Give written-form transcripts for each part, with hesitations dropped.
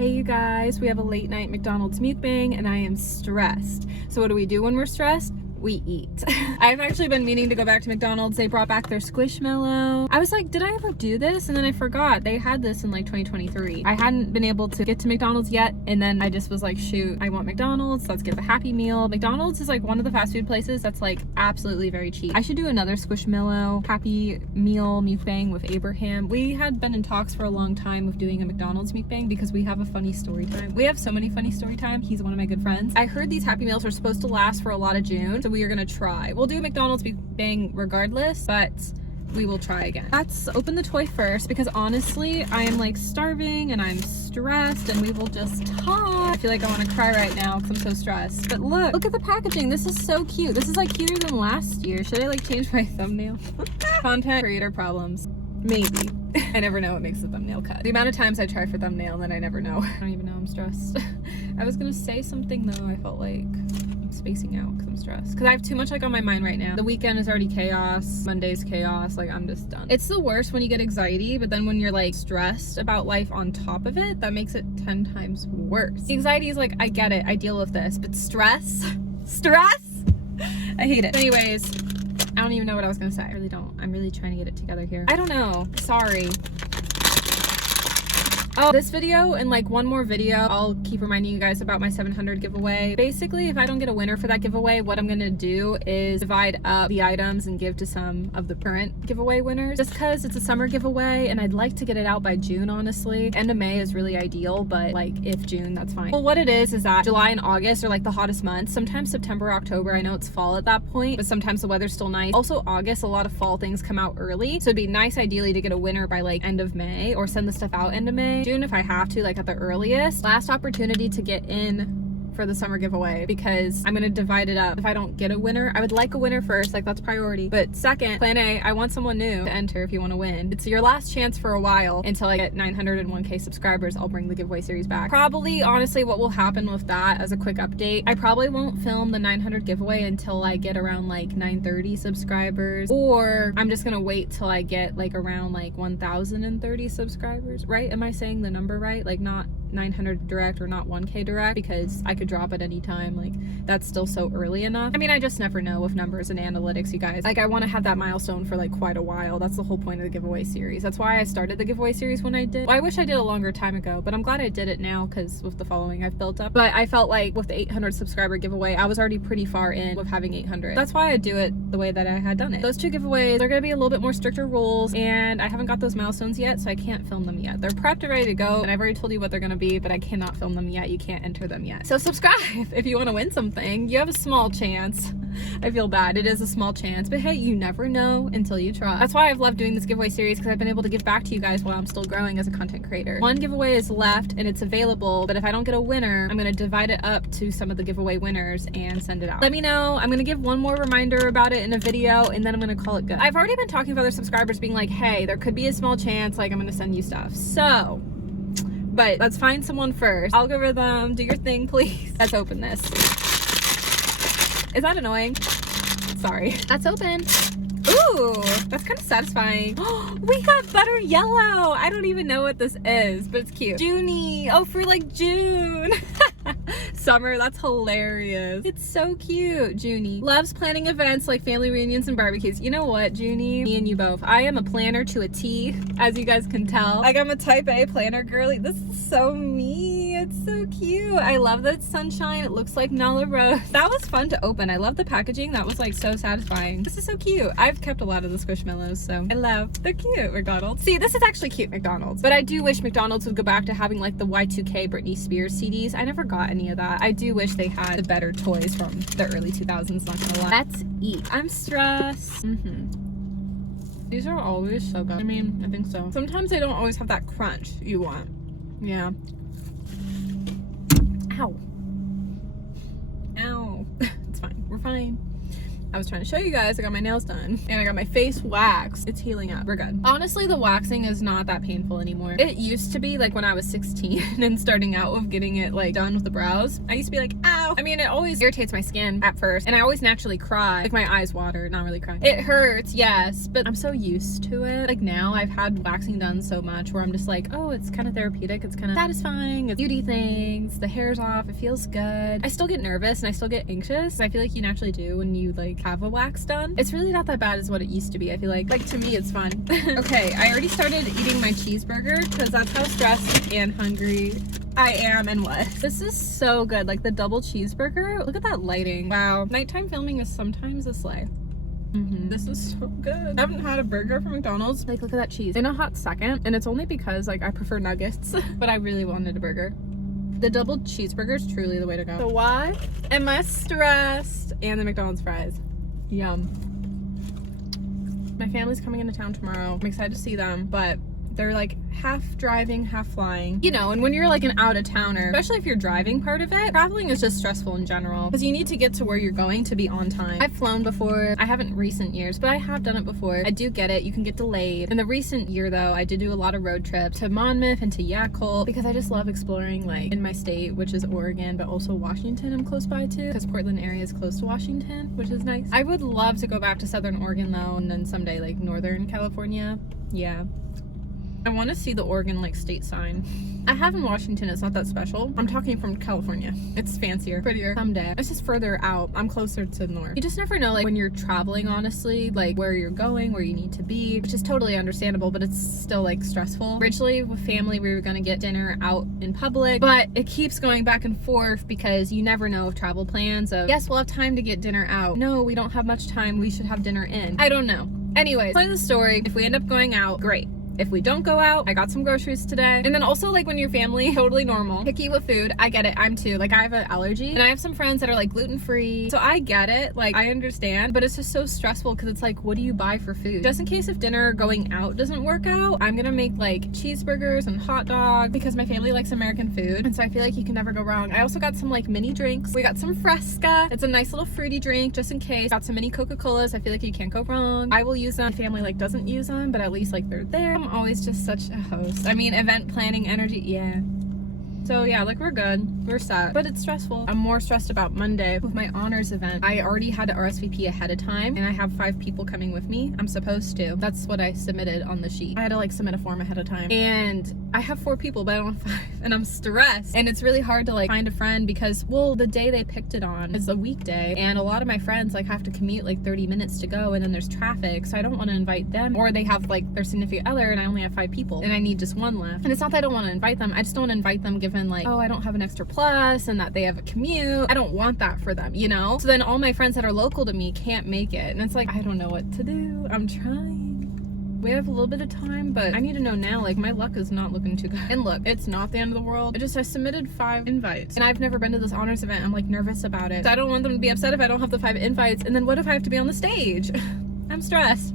Hey you guys, we have a late night McDonald's mukbang and I am stressed. So what do we do when we're stressed? We eat. I've actually been meaning to go back to McDonald's. They brought back their Squishmallow. I was like, did I ever do this? And then I forgot. They had this in like 2023. I hadn't been able to get to McDonald's yet. And then I just was like, shoot, I want McDonald's. Let's get the Happy Meal. McDonald's is like one of the fast food places that's like absolutely very cheap. I should do another Squishmallow Happy Meal mukbang with Abraham. We had been in talks for a long time of doing a McDonald's mukbang because we have a funny story time. We have so many funny story time. He's one of my good friends. I heard these Happy Meals are supposed to last for a lot of June. So we are gonna try. We'll do a McDonald's mukbang regardless, but we will try again. Let's open the toy first because honestly, I am like starving and I'm stressed and we will just talk. I feel like I want to cry right now because I'm so stressed. But look at the packaging. This is so cute. This is like cuter than last year. Should I like change my thumbnail? Content creator problems. Maybe. I never know what makes the thumbnail cut. The amount of times I try for thumbnail and then I never know. I don't even know I'm stressed. I was gonna say something though. I felt like I'm spacing out because I'm stressed. Because I have too much like on my mind right now. The weekend is already chaos. Monday's chaos. Like I'm just done. It's the worst when you get anxiety, but then when you're like stressed about life on top of it, that makes it 10 times worse. The anxiety is like, I get it. I deal with this. But stress? I hate it. Anyways, I don't even know what I was gonna say. I really don't. I'm really trying to get it together here. I don't know. Sorry. Oh, this video and like one more video, I'll keep reminding you guys about my 700 giveaway. Basically, if I don't get a winner for that giveaway, what I'm gonna do is divide up the items and give to some of the current giveaway winners. Just because it's a summer giveaway and I'd like to get it out by June, honestly. End of May is really ideal, but like if June, that's fine. Well, what it is that July and August are like the hottest months. Sometimes September, October, I know it's fall at that point, but sometimes the weather's still nice. Also August, a lot of fall things come out early. So it'd be nice ideally to get a winner by like end of May or send the stuff out end of May. June if I have to, like at the earliest. Last opportunity to get in for the summer giveaway because I'm gonna divide it up. If I don't get a winner, I would like a winner first, like that's priority. But second, plan A, I want someone new to enter if you want to win. It's your last chance for a while until I get 901k subscribers. I'll bring the giveaway series back. Probably, honestly, what will happen with that as a quick update, I probably won't film the 900 giveaway until I get around like 930 subscribers, or I'm just gonna wait till I get like around like 1030 subscribers, right? Am I saying the number right? Like not 900 direct or not 1k direct, because I could drop at any time. Like that's still so early enough. I mean, I just never know with numbers and analytics, you guys. Like I want to have that milestone for like quite a while. That's the whole point of the giveaway series. That's why I started the giveaway series when I did. Well, I wish I did a longer time ago, but I'm glad I did it now because with the following I've built up. But I felt like with the 800 subscriber giveaway, I was already pretty far in with having 800. That's why I do it the way that I had done it. Those two giveaways, they're gonna be a little bit more stricter rules, and I haven't got those milestones yet, so I can't film them yet. They're prepped and ready to go, and I've already told you what they're gonna be, but I cannot film them yet. You can't enter them yet. So subscribe if you want to win something. You have a small chance. I feel bad. It is a small chance, but hey, you never know until you try. That's why I've loved doing this giveaway series, because I've been able to give back to you guys while I'm still growing as a content creator. One giveaway is left and it's available, but if I don't get a winner, I'm going to divide it up to some of the giveaway winners and send it out. Let me know. I'm going to give one more reminder about it in a video, and then I'm going to call it good. I've already been talking to other subscribers being like, hey, there could be a small chance, like I'm going to send you stuff. So but let's find someone first. Algorithm, do your thing, please. Let's open this. Is that annoying? Sorry. Let's open. Ooh, that's kind of satisfying. We got butter yellow. I don't even know what this is, but it's cute. Junie. Oh, for like June. Summer, that's hilarious. It's so cute. Junie loves planning events like family reunions and barbecues. You know what, Junie? Me and you both. I am a planner to a T, as you guys can tell. Like I'm a type A planner girly. This is so me. It's so cute. I love that it's sunshine. It looks like Nala Rose. That was fun to open. I love the packaging. That was like so satisfying. This is so cute. I've kept a lot of the Squishmallows, so I love. They're cute, McDonald's. See, this is actually cute, McDonald's. But I do wish McDonald's would go back to having like the Y2K Britney Spears CDs. I never got any of that. I do wish they had the better toys from the early 2000s, not gonna lie. Let's eat. I'm stressed. These are always so good. I mean, I think so. Sometimes they don't always have that crunch you want. Yeah. Ow. Ow. It's fine. We're fine. I was trying to show you guys, I got my nails done and I got my face waxed. It's healing up. We're good. Honestly, the waxing is not that painful anymore. It used to be like when I was 16 and starting out with getting it like done with the brows. I used to be like, ow. I mean, it always irritates my skin at first, and I always naturally cry. Like, my eyes water, not really cry. It hurts, yes, but I'm so used to it. Like, now I've had waxing done so much where I'm just like, oh, it's kind of therapeutic, it's kind of satisfying, it's beauty things, the hair's off, it feels good. I still get nervous and I still get anxious. I feel like you naturally do when you like have a wax done. It's really not that bad as what it used to be. I feel like to me it's fun. Okay, I already started eating my cheeseburger because that's how stressed and hungry I am and was. This is so good. Like the double cheeseburger. Look at that lighting. Wow. Nighttime filming is sometimes a slay. This is so good. I haven't had a burger from McDonald's. Like, look at that cheese. In a hot second. And it's only because like I prefer nuggets, but I really wanted a burger. The double cheeseburger is truly the way to go. So why am I stressed? And the McDonald's fries. Yum. My family's coming into town tomorrow. I'm excited to see them, but they're like half driving, half flying. You know, and when you're like an out-of-towner, especially if you're driving part of it, traveling is just stressful in general because you need to get to where you're going to be on time. I've flown before. I haven't in recent years, but I have done it before. I do get it. You can get delayed. In the recent year though, I did do a lot of road trips to Monmouth and to Yakult because I just love exploring like in my state, which is Oregon, but also Washington I'm close by too because Portland area is close to Washington, which is nice. I would love to go back to Southern Oregon though, and then someday like Northern California. Yeah. I want to see the Oregon like state sign. I have in Washington, it's not that special. I'm talking from California. It's fancier, prettier. Someday. It's just further out. I'm closer to the north. You just never know like when you're traveling, honestly, like where you're going, where you need to be, which is totally understandable, but it's still like stressful. Originally with family, we were gonna get dinner out in public, but it keeps going back and forth because you never know of travel plans of, yes, we'll have time to get dinner out. No, we don't have much time. We should have dinner in. I don't know. Anyways, point of the story, if we end up going out, great. If we don't go out, I got some groceries today. And then also like when your family, totally normal, picky with food, I get it. I'm too. Like I have an allergy and I have some friends that are like gluten-free. So I get it. Like I understand, but it's just so stressful because it's like, what do you buy for food? Just in case if dinner going out doesn't work out, I'm gonna make like cheeseburgers and hot dog because my family likes American food. And so I feel like you can never go wrong. I also got some like mini drinks. We got some Fresca. It's a nice little fruity drink just in case. Got some mini Coca-Colas. I feel like you can't go wrong. I will use them. My family like doesn't use them, but at least like they're there. I'm always just such a host. I mean, event planning energy, yeah. So yeah, like we're good, we're set, but it's stressful. I'm more stressed about Monday with my honors event. I already had to RSVP ahead of time and I have 5 people coming with me. I'm supposed to. That's what I submitted on the sheet. I had to like submit a form ahead of time and I have 4 people, but I don't have 5 and I'm stressed. And it's really hard to like find a friend because, well, the day they picked it on is a weekday and a lot of my friends like have to commute like 30 minutes to go and then there's traffic. So I don't want to invite them, or they have like their significant other and I only have 5 people and I need just 1 left. And it's not that I don't want to invite them. I just don't want to invite them given like, oh, I don't have an extra plus and that they have a commute. I don't want that for them, you know? So then all my friends that are local to me can't make it. And it's like, I don't know what to do. I'm trying. We have a little bit of time, but I need to know now, like my luck is not looking too good. And look, it's not the end of the world. I submitted 5 invites and I've never been to this honors event. I'm like nervous about it. So I don't want them to be upset if I don't have the 5 invites. And then what if I have to be on the stage? I'm stressed.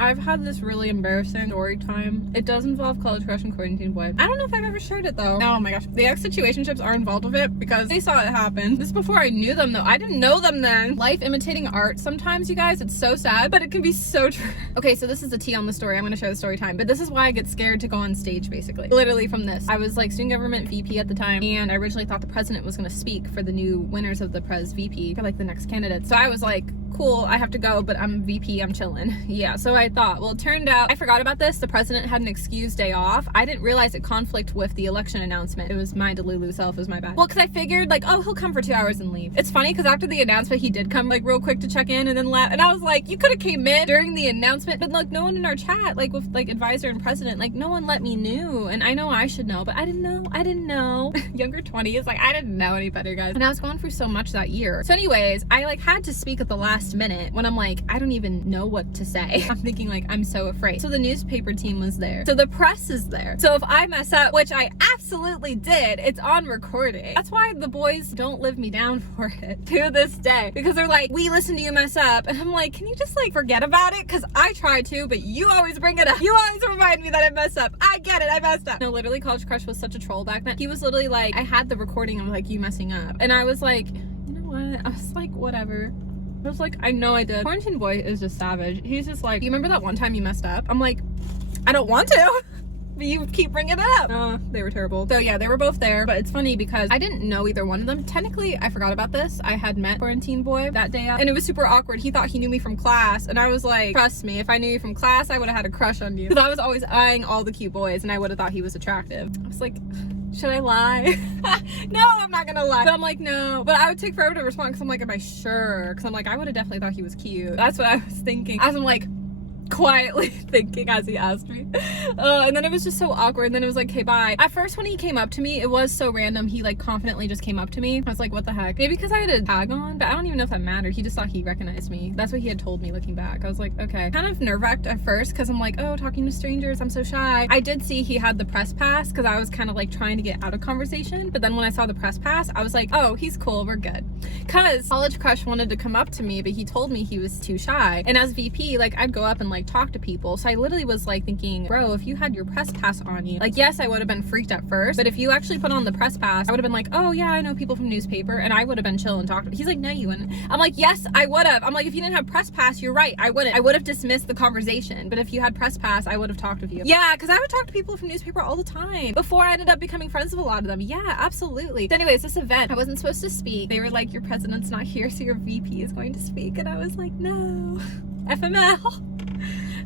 I've had this really embarrassing story time. It does involve college crush and quarantine boy. I don't know if I've ever shared it though. Oh my gosh. The ex-situationships are involved with it because they saw it happen. This is before I knew them though. I didn't know them then. Life imitating art sometimes, you guys. It's so sad, but it can be so true. Okay, so this is the tea on the story. I'm gonna share the story time, but this is why I get scared to go on stage basically. Literally from this. I was like student government VP at the time and I originally thought the president was gonna speak for the new winners of the Pres VP for like the next candidate. So I was like, cool, I have to go, but I'm VP, I'm chilling. Yeah, so I thought, well, it turned out, I forgot about this. The president had an excused day off. I didn't realize it conflict with the election announcement. It was my Delulu self, it was my bad. Well, because I figured like, oh, he'll come for 2 hours and leave. It's funny because after the announcement, he did come like real quick to check in and then left. And I was like, you could have came in during the announcement, but like no one in our chat, like with like advisor and president, like no one let me know. And I know I should know, but I didn't know. Younger 20s, like I didn't know any better, guys. And I was going through so much that year. So anyways, I like had to speak at the last minute when I'm like, I don't even know what to say. I'm thinking like, I'm so afraid. So the newspaper team was there. So the press is there. So if I mess up, which I absolutely did, it's on recording. That's why the boys don't live me down for it to this day. Because they're like, we listen to you mess up. And I'm like, can you just like forget about it? Because I try to, but you always bring it up. You always remind me that I messed up. I get it, I messed up. No, literally College Crush was such a troll back then. He was literally like, I had the recording of like you messing up. And I was like, you know what? I was like, whatever. I was like, I know I did. Quarantine boy is just savage. He's just like, you remember that one time you messed up? I'm like, I don't want to. But you keep bringing it up. Oh, they were terrible. So yeah, they were both there, but it's funny because I didn't know either one of them. Technically, I forgot about this. I had met quarantine boy that day out, and it was super awkward. He thought he knew me from class, and I was like, trust me, if I knew you from class, I would have had a crush on you. Because I was always eyeing all the cute boys, and I would have thought he was attractive. I was like, should I lie? No, I'm not gonna lie. But I'm like, no. But I would take forever to respond because I'm like, am I sure? Because I'm like, I would have definitely thought he was cute. That's what I was thinking. As I'm like, quietly thinking as he asked me. And then it was just so awkward. And then it was like, okay, bye. At first, when he came up to me, it was so random. He like confidently just came up to me. I was like, what the heck? Maybe because I had a tag on, but I don't even know if that mattered. He just thought he recognized me. That's what he had told me looking back. I was like, okay. Kind of nerve-wracked at first because I'm like, oh, talking to strangers, I'm so shy. I did see he had the press pass because I was kind of like trying to get out of conversation. But then when I saw the press pass, I was like, oh, he's cool, we're good. Because college crush wanted to come up to me, but he told me he was too shy. And as VP, like I'd go up and like talk to people. So I literally was like thinking, bro, if you had your press pass on you, like, yes, I would have been freaked at first, but if you actually put on the press pass, I would have been like, oh yeah, I know people from newspaper, and I would have been chill and talked to him. He's like, no, you wouldn't. I'm like, yes, I would have. I'm like, if you didn't have press pass, you're right, I wouldn't. I would have dismissed the conversation, but if you had press pass, I would have talked with you. Yeah, because I would talk to people from newspaper all the time before I ended up becoming friends with a lot of them. Yeah, absolutely. So anyways, this event, I wasn't supposed to speak. They were like, your president's not here, so your VP is going to speak, and I was like, no, FML.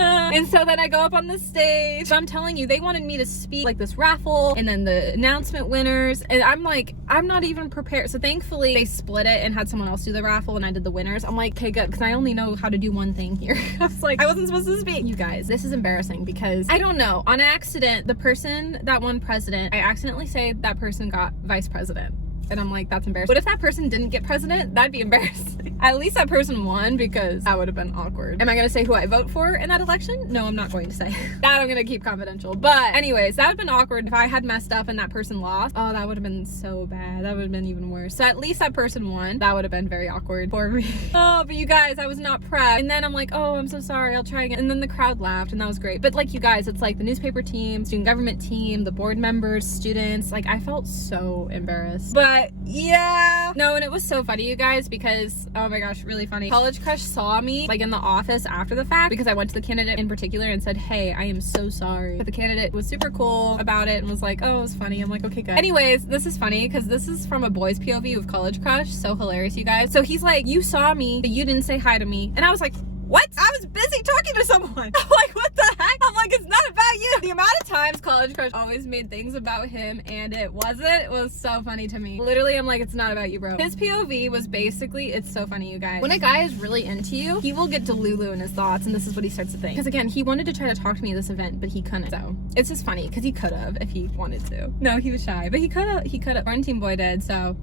And so then I go up on the stage. So I'm telling you, they wanted me to speak like this raffle and then the announcement winners. And I'm like, I'm not even prepared. So thankfully they split it and had someone else do the raffle and I did the winners. I'm like, okay, good. Because I only know how to do one thing here. I was like, I wasn't supposed to speak. You guys, this is embarrassing because I don't know. On accident, the person that won president, I accidentally say that person got vice president. And I'm like, that's embarrassing. What if that person didn't get president? That'd be embarrassing. At least that person won because that would have been awkward. Am I gonna say who I vote for in that election? No, I'm not going to say. That I'm gonna keep confidential. But anyways, that would have been awkward if I had messed up and that person lost. Oh, that would have been so bad. That would have been even worse. So at least that person won. That would have been very awkward for me. Oh, but you guys, I was not prepped. And then I'm like, oh, I'm so sorry, I'll try again. And then the crowd laughed and that was great. But like you guys, it's like the newspaper team, student government team, the board members, students. Like I felt so embarrassed. But yeah. No, and it was so funny, you guys, because oh my gosh, really funny. College crush saw me like in the office after the fact because I went to the candidate in particular and said, hey, I am so sorry. But the candidate was super cool about it and was like, oh, it was funny. I'm like, okay, good. Anyways, this is funny because this is from a boy's POV of college crush. So hilarious, you guys. So he's like, you saw me, but you didn't say hi to me. And I was like, what? I was busy talking to someone. I'm like, what the heck? I'm like, it's not about you. The amount of times college crush always made things about him and it was so funny to me. Literally, I'm like, it's not about you, bro. His POV was basically, it's so funny, you guys. When a guy is really into you, he will get delulu in his thoughts and this is what he starts to think. Because again, he wanted to try to talk to me at this event, but he couldn't. So it's just funny because he could have if he wanted to. No, he was shy, but he could have. Quarantine boy did, so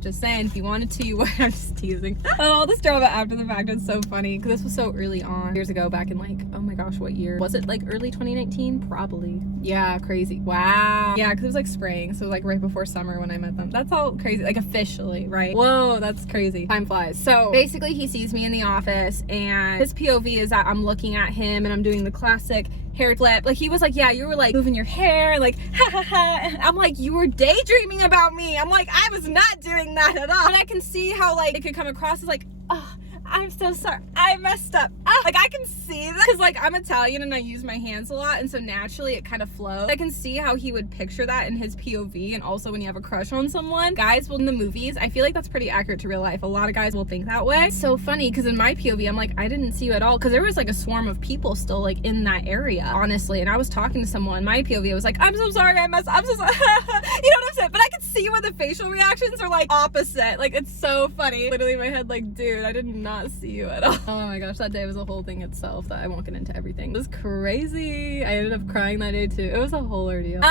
just saying, if you wanted to, you would. I'm just teasing. And all this drama after the fact is so funny because this was so early on, years ago, back in like, oh my gosh, what year? Was it like early 2019? Probably. Yeah, crazy. Wow. Yeah, because it was like spring, so like right before summer when I met them. That's all crazy, like officially, right? Whoa, that's crazy. Time flies. So basically he sees me in the office and his POV is that I'm looking at him and I'm doing the classic hair flip. Like he was like, yeah, you were like moving your hair, like ha ha ha. I'm like, you were daydreaming about me. I'm like, I was not doing that at all. And I can see how like it could come across as like, oh, I'm so sorry, I messed up. Like I can see that because like I'm Italian and I use my hands a lot, and so naturally it kind of flows. I can see how he would picture that in his POV, and also when you have a crush on someone, guys will in the movies, I feel like that's pretty accurate to real life. A lot of guys will think that way. It's so funny because in my POV I'm like, I didn't see you at all because there was like a swarm of people still like in that area, honestly, and I was talking to someone. My POV was like, I'm so sorry, I'm so sorry. You know what I'm saying? But I could see where the facial reactions are like opposite. Like it's so funny. Literally in my head like, dude, I did not see you at all. Oh my gosh, that day was a whole thing itself that I won't get into everything. It was crazy. I ended up crying that day too. It was a whole ordeal.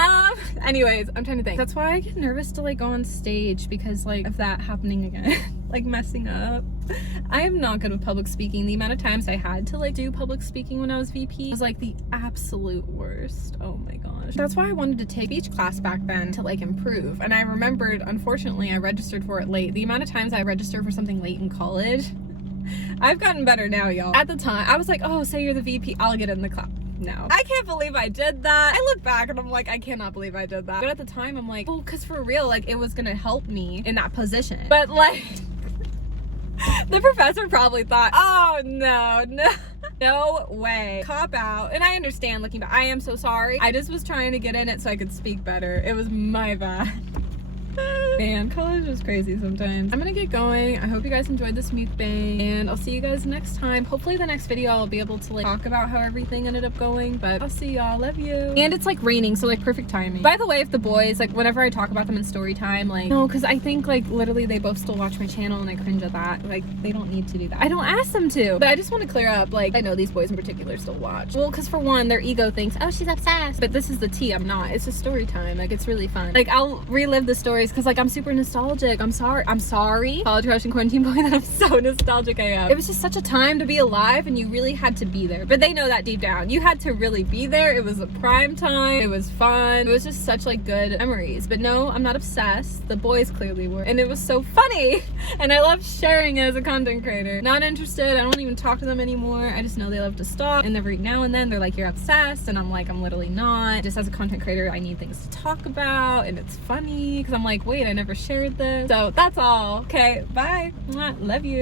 Anyways, I'm trying to think. That's why I get nervous to like go on stage because like of that happening again. Like messing up. I am not good with public speaking. The amount of times I had to like do public speaking when I was VP was like the absolute worst. Oh my gosh. That's why I wanted to take speech class back then to like improve. And I remembered, unfortunately, I registered for it late. The amount of times I registered for something late in college, I've gotten better now, y'all. At the time, I was like, oh, say you're the VP, I'll get in the class. No. I can't believe I did that. I look back and I'm like, I cannot believe I did that. But at the time, I'm like, well, because for real, like, it was gonna help me in that position. But like, the professor probably thought, oh, no. No way. Cop out. And I understand looking back. I am so sorry. I just was trying to get in it so I could speak better. It was my bad. Man, college was crazy sometimes. I'm gonna get going. I hope you guys enjoyed this mukbang, and I'll see you guys next time. Hopefully the next video I'll be able to like talk about how everything ended up going, but I'll see y'all. Love you. And it's like raining, so like perfect timing. By the way, if the boys, like whenever I talk about them in story time, like no, because I think like literally they both still watch my channel and I cringe at that. Like they don't need to do that. I don't ask them to, but I just want to clear up, like I know these boys in particular still watch. Well, because for one, their ego thinks, oh, she's obsessed, but this is the tea. I'm not. It's just story time. Like it's really fun. Like I'll relive the stories because like I'm super nostalgic. I'm sorry college crush and quarantine boy, that I'm so nostalgic. I am. It was just such a time to be alive, and you really had to be there. But they know that deep down. You had to really be there. It was a prime time. It was fun. It was just such like good memories. But no, I'm not obsessed. The boys clearly were, and it was so funny. And I love sharing it as a content creator. Not interested. I don't even talk to them anymore. I just know they love to stalk, and every now and then they're like, you're obsessed, and I'm like, I'm literally not. Just as a content creator, I need things to talk about, and it's funny because I'm like, wait, I never shared this. So that's all. Okay, bye. Mwah. Love you.